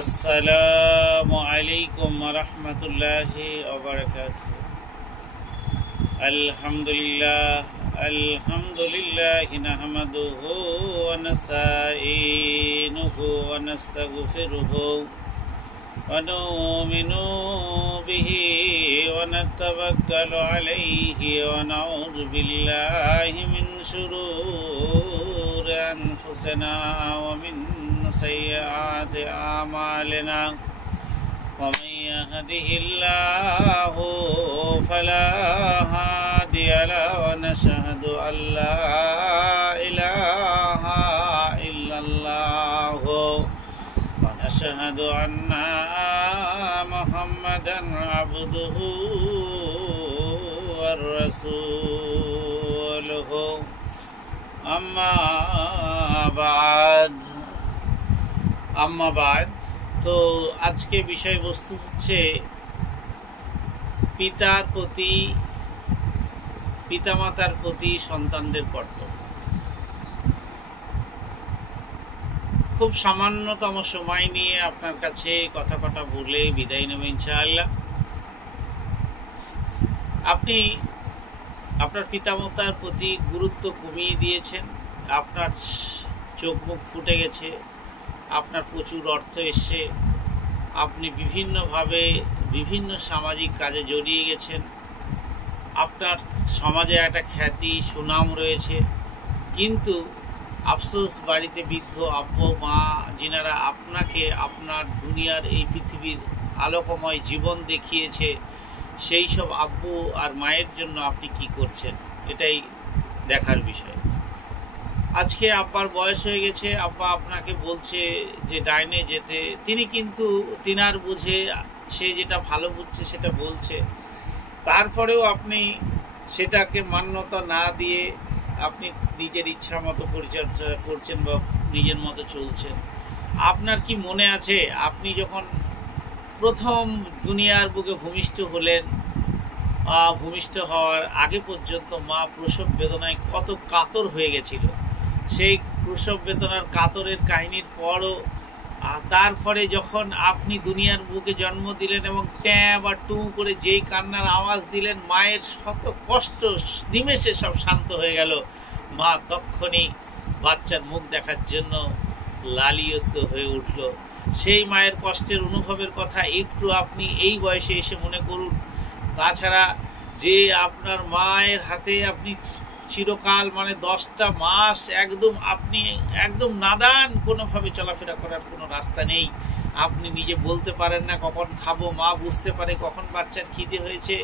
আসসালামু আলাইকুম ওয়া রাহমাতুল্লাহি ওয়া বারাকাতুহু। আলহামদুলিল্লাহ নাহমাদুহু ওয়া নাস্তাঈনুহু ওয়া নাস্তাগফিরুহু ওয়া নু'মিনু বিহি ওয়া নাতাওয়াক্কালু আলাইহি ওয়া নাউযু বিল্লাহি মিন শুরুরি আনফুসিনা ওয়া মিন سيئات أعمالنا ومن يهده الله فلا هادي له ونشهد أن لا إله إلا الله ونشهد أن محمدا عبده ورسوله أما بعد তো আজকে বিষয়বস্তু হচ্ছে পিতামাতার প্রতি সন্তানদের কর্তব্য। খুব সামান্যতম সময় নিয়ে আপনার কাছে কথা বলে বিদায় নেব ইনশাআল্লাহ। আপনি আপনার পিতামাতার প্রতি গুরুত্ব কমিয়ে দিয়েছেন, আপনার চোখ মুখ ফুটে গেছে, আপনার প্রচুর অর্থ এসছে, আপনি বিভিন্নভাবে বিভিন্ন সামাজিক কাজে জড়িয়ে গেছেন, আপনার সমাজে একটা খ্যাতি সুনাম রয়েছে, কিন্তু আফসোস বাড়িতে বৃদ্ধ আব্বু মা যিনারা আপনাকে আপনার দুনিয়ার এই পৃথিবীর আলোকময় জীবন দেখিয়েছে, সেই সব আব্বু আর মায়ের জন্য আপনি কি করছেন, এটাই দেখার বিষয়। আজকে আব্বার বয়স হয়ে গেছে, আব্বা আপনাকে বলছে যে ডাইনে যেতে, তিনি কিন্তু তিনার বুঝে সে যেটা ভালো বুঝছে সেটা বলছে, তারপরেও আপনি সেটাকে মান্যতা না দিয়ে আপনি নিজের ইচ্ছা মতো পরিচর্যা করছেন বা নিজের মতো চলছেন। আপনার কি মনে আছে আপনি যখন প্রথম দুনিয়ার বুকে ভূমিষ্ঠ হলেন, ভূমিষ্ঠ হওয়ার আগে পর্যন্ত মা প্রসব বেদনায় কত কাতর হয়ে গেছিল? সেই প্রসব বেদনার কাতরের কাহিনীর পরও তারপরে যখন আপনি দুনিয়ার বুকে জন্ম দিলেন এবং ট্যাঁ বা টু করে যেই কান্নার আওয়াজ দিলেন, মায়ের শত কষ্ট নিমেষে সব শান্ত হয়ে গেল। মা তখনই বাচ্চার মুখ দেখার জন্য লালিত হয়ে উঠল। সেই মায়ের কষ্টের অনুভবের কথা একটু আপনি এই বয়সে এসে মনে করুন। তাছাড়া যে আপনার মায়ের হাতে আপনি চিরকাল 10টা মাস আপনি একদম নাদান, কোনোভাবে চলাফেরা করার কোনো রাস্তা নেই, আপনি নিজে বলতে পারেন না কখন খাবো, মা বুঝতে পারে কখন বাচ্চার খিদে হয়েছে,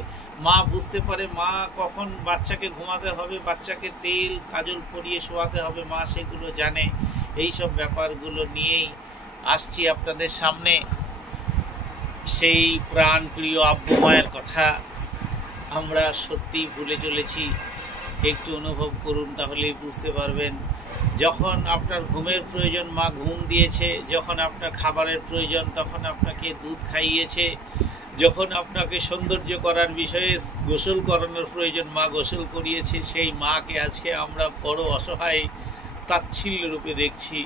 মা বুঝতে পারে মা কখন বাচ্চাকে ঘুমাতে হবে, বাচ্চাকে তেল কাজল পরিয়ে শোয়াতে হবে, মা সেগুলো জানে। এই সব ব্যাপারগুলো নিয়েই আসছি আপনাদের সামনে। সেই প্রাণ প্রিয় আব্বু মায়ের কথা আমরা সত্যিই ভুলে চলেছি। একটু অনুভব করুন, তাহলেই বুঝতে পারবেন। যখন আপনার ঘুমের প্রয়োজন মা ঘুম দিয়েছে, যখন আপনার খাবারের প্রয়োজন তখন আপনাকে দুধ খাইয়েছে, যখন আপনাকে সৌন্দর্য করার বিষয়ে গোসল করানোর প্রয়োজন মা গোসল করিয়েছে। সেই মাকে আজকে আমরা বড় অসহায় তাচ্ছিল্য রূপে দেখছি।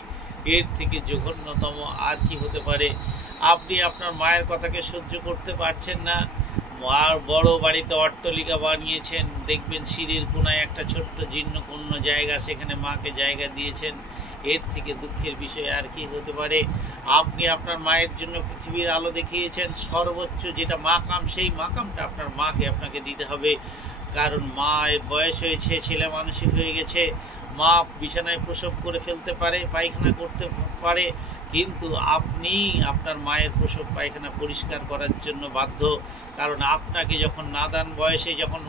এর থেকে জঘন্যতম আর কি হতে পারে? আপনি আপনার মায়ের কথাকে সহ্য করতে পারছেন না, আর বড় বাড়িতে অট্টালিকা বানিয়েছেন, দেখবেন সিঁড়ির কোনায় একটা ছোট্ট জীর্ণপূর্ণ জায়গা, সেখানে মাকে জায়গা দিয়েছেন। এর থেকে দুঃখের বিষয় আর কি হতে পারে? আপনি আপনার মায়ের জন্য পৃথিবীর আলো দেখিয়েছেন, সর্বোচ্চ যেটা মাকাম, সেই মাকামটা আপনার মাকে আপনাকে দিতে হবে। কারণ মায়ের বয়স হয়েছে, ছেলে মানসিক হয়ে গেছে, মা বিছানায় প্রসব করে ফেলতে পারে, পায়খানা করতে পারে, কিন্তু আপনি আপনার মায়ের প্রসব পায়খানা পরিষ্কার করার জন্য বাধ্য। কারণ আপনাকে যখন নাদান বয়সে, যখন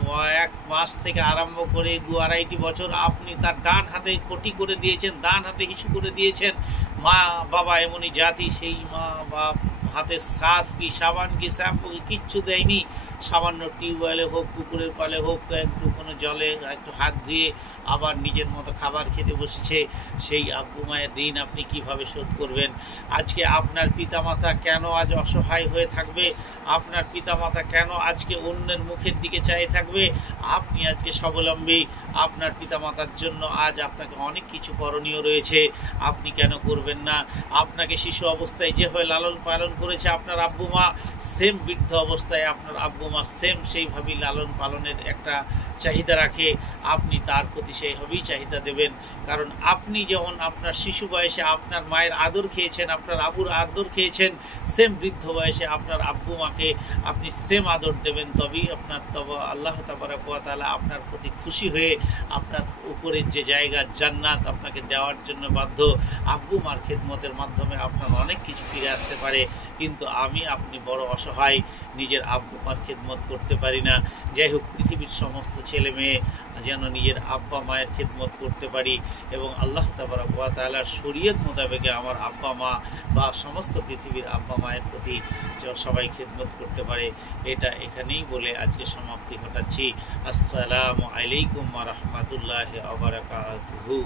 1 মাস থেকে আরম্ভ করে 2-2.5 বছর আপনি তার ডান হাতে কটি করে দিয়েছেন, ডান হাতে কিছু করে দিয়েছেন। মা বাবা এমনই জাতি, সেই মা বাপ হাতে সার্ফ কি সাবান কি শ্যাম্পু কি কিচ্ছু দেয়নি। সামান্য টিউবওয়েলে হোক, পুকুরের পালে হোক, একটু কোনো জলে একটু হাত ধুয়ে আবার নিজের মতো খাবার খেতে বসেছে, সেই আব্বু মায়ের ঋণ আপনি কিভাবে শোধ করবেন? আজকে আপনার পিতামাতা কেন আজ অসহায় হয়ে থাকবে? আপনার পিতামাতা কেন আজকে অন্যের মুখের দিকে চেয়ে থাকবে? আপনি আজকে স্বাবলম্বী, আপনার পিতামাতার জন্য আজ আপনাকে অনেক কিছু করণীয় রয়েছে, আপনি কেন করবেন না? আপনাকে শিশু অবস্থায় যেভাবে লালন পালন করেছে আপনার আব্বু মা, সেম বৃদ্ধ অবস্থায় আপনার আব্বু মা সেম সেইভাবেই লালন পালনের একটা চাহিদা রাখে, আপনি তার প্রতি সেইভাবেই চাহিদা দেবেন। কারণ আপনি যেমন আপনার শিশু বয়সে আপনার মায়ের আদর খেয়েছেন, আপনার আব্বুর আদর খেয়েছেন, সেম বৃদ্ধ বয়সে আপনার আব্বু মাকে আপনি সেম আদর দেবেন, তবেই আপনার আল্লাহ তাবারক ওয়া তাআলা আপনার প্রতি খুশি হয়ে আপনার উপরের যে জায়গা জান্নাত আপনাকে দেওয়ার জন্য বাধ্য। আব্বু মার খেদমতের মাধ্যমে আপনার অনেক কিছু ফিরে আসতে পারে, কিন্তু আপনি বড় অসহায়, নিজের আব্বু মার খেদমত করতে পারি না। যাই হোক, পৃথিবীর সমস্ত ছেলে মেয়ে যেন নিজের আব্বা মায়ের খেদমত করতে পারি এবং আল্লাহ তাবারক ওয়া তাআলার শরীয়ত মোতাবেকে আমার আব্বা মা বা সমস্ত পৃথিবীর আব্বা মায়ের প্রতি সবাই খেদমত করতে পারে, এটা এখানেই বলে আজকে সমাপ্তি ঘটাচ্ছি। আসসালামু আলাইকুম ওয়া রাহমাতুল্লাহি ওয়া বারাকাতুহু।